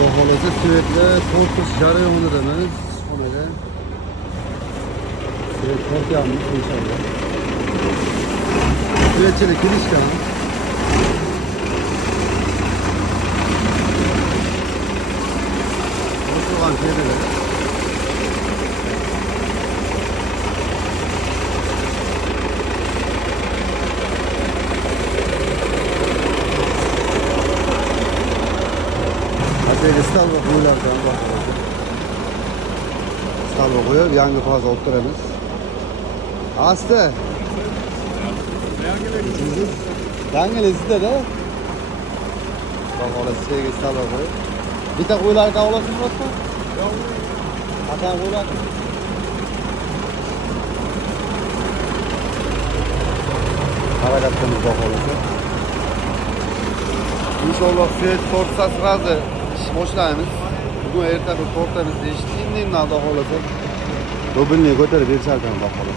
Bakalasa sürekli korkuş jarayonidamiz. Xonada. Sürekli korkyapmiz inshaalloh. Sürekli kelishgan. Oturgan şeyler. Hadi stalva koyulardan bakalım. Stalva koyuyor, yangi fazla oturamiz. Aslı. Yangilisizda da. Bakalım sevgi stalva koyuyor. Bitta koyular kavlasın mı? Yok. Hatta koyular. Harekatlarımız bakalım. İnşallah süet tortsa sırası iş boşlayımız. Bugün ertesi tortamız değişti. Şimdi aldı oğlum. Robinliğe götürüp bir çarptan bakalım.